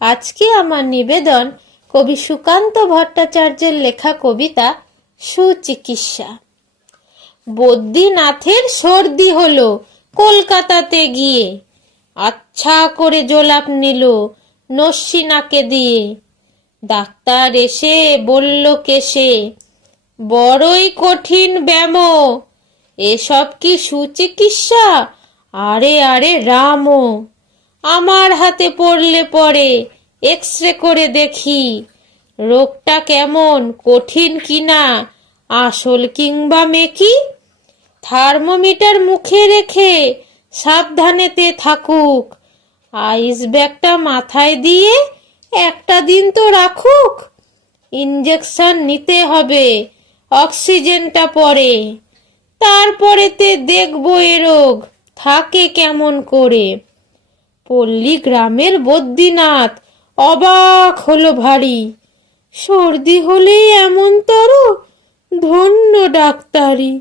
আজকে আমার নিবেদন কবি সুকান্ত ভট্টাচার্যের লেখা কবিতা সুচিকিৎসা। বদ্রীনাথের সর্দি হলো কলকাতাতে গিয়ে, আচ্ছা করে জোলাপ নিল নস্যি নাকে দিয়ে। ডাক্তার এসে বলল কেসে, বড়ই কঠিন ব্যাম, এসব কি সুচিকিৎসা? আরে আরে রাম, আমার হাতে পড়লে পরে এক্সরে করে দেখি, রোগটা কেমন, কঠিন কিনা, আসল কিংবা মেকি। থার্মোমিটার মুখে রেখে সাবধানেতে থাকুক, আইস ব্যাগটা মাথায় দিয়ে একটা দিন তো রাখুক। ইঞ্জেকশন নিতে হবে, অক্সিজেনটা পরে, তারপরেতে দেখবো এ রোগ থাকে কেমন করে। পল্লী গ্রামের বদ্রীনাথ অবাক হলো ভারী, সর্দি হলেই এমন তর, ধন্য ডাক্তারি।